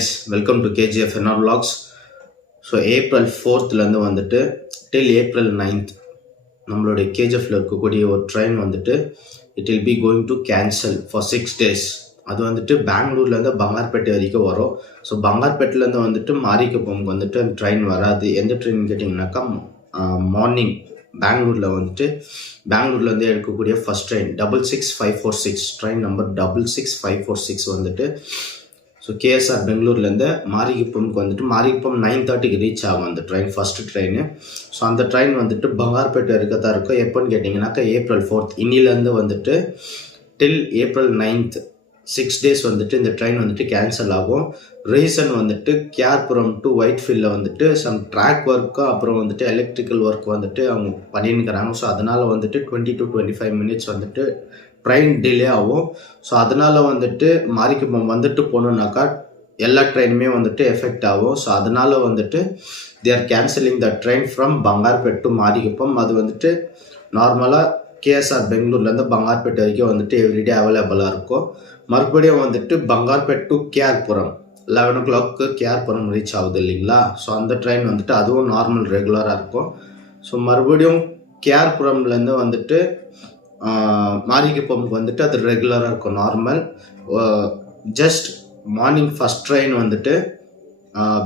guys, welcome to KGF NR Vlogs. So April 4th வந்துட்டு டில் April 9th நம்மளுடைய கேஜிஎஃப்ல இருக்கக்கூடிய ஒரு ட்ரெயின் வந்துட்டு it will be going to cancel for 6 days. அது வந்துட்டு பெங்களூர்லேருந்து பங்கார்பேட்டை வரைக்கும் வரும். ஸோ பங்கார்பேட்டிலேருந்து வந்துட்டு மாரிக்குப்பம்க்கு வந்துட்டு ட்ரெயின் வராது. எந்த ட்ரெயின் கேட்டிங்கனாக்கா மார்னிங் பெங்களூர்லேருந்து எடுக்கக்கூடிய ஃபஸ்ட் ட்ரெயின் 66546 ட்ரெயின் நம்பர் 66546 வந்துட்டு ஸோ கேஎஸ்ஆர் பெங்களூர்லேருந்து மாரிக்குப்பம்க்கு வந்துட்டு மாரிக்குப்பம் 9:30 ரீச் ஆகும் அந்த ட்ரெயின், ஃபஸ்ட்டு ட்ரெயின். ஸோ அந்த ட்ரெயின் வந்துட்டு பங்கார்பேட்டை இருக்க தான் இருக்கும். எப்போன்னு கேட்டிங்கனாக்கா ஏப்ரல் 4th இன்னிலேருந்து வந்துட்டு டில் ஏப்ரல் 9th 6 days வந்துட்டு இந்த ட்ரெயின் வந்துட்டு கேன்சல் ஆகும். ரீசன் வந்துட்டு கேஆர்புரம் டு ஒயிட்ஃபீல்டில் வந்துட்டு சம் ட்ராக் ஒர்க்கு அப்புறம் வந்துட்டு எலக்ட்ரிக்கல் ஒர்க் வந்துட்டு அவங்க பண்ணியிருக்கிறாங்க. ஸோ அதனால் வந்துட்டு 20 to 25 minutes வந்துட்டு ட்ரெயின் டிலே ஆகும். ஸோ அதனால் வந்துட்டு மாரிக்குப்பம் வந்துட்டு போகணுன்னாக்கா எல்லா ட்ரெயினுமே வந்துட்டு எஃபெக்ட் ஆகும். ஸோ அதனால் வந்துட்டு they are cancelling the train from Bangarpet to Marikuppam. அது வந்துட்டு நார்மலாக கேஎஸ்ஆர் பெங்களூர்லேருந்து பங்கார்பேட் வரைக்கும் வந்துட்டு எவ்ரிடே அவைலபிளாக இருக்கும். மறுபடியும் வந்துட்டு Bangarpet to KR Puram 11 o'clock KR Puram reach ஆகுது இல்லைங்களா. ஸோ அந்த ட்ரெயின் வந்துட்டு அதுவும் நார்மல் ரெகுலராக இருக்கும். ஸோ மறுபடியும் கேஆர்புரம்லேருந்து வந்துட்டு மாரிக்குப்பம்க்கு வந்துட்டு அது ரெகுலராக இருக்கும் normal. Just morning first train வந்துட்டு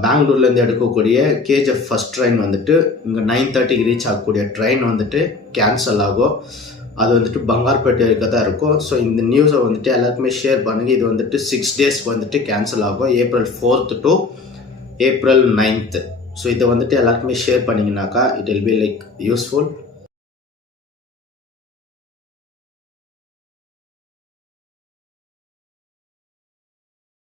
பெங்களூர்லேருந்து எடுக்கக்கூடிய கேஜிஎஃப் ஃபஸ்ட் ட்ரெயின் வந்துட்டு இங்கே 9:30 ரீச் ஆகக்கூடிய ட்ரெயின் வந்துட்டு கேன்சல் ஆகும். அது வந்துட்டு பங்கார்பேட்டை இருக்க தான் இருக்கும். ஸோ இந்த நியூஸை வந்துட்டு எல்லாருக்குமே ஷேர் பண்ணுங்கள். இது வந்துட்டு 6 days வந்துட்டு கேன்சல் ஆகும், April 4th to April 9th. So இதை வந்துட்டு எல்லாருக்குமே ஷேர் பண்ணிங்கனாக்கா it will be like useful.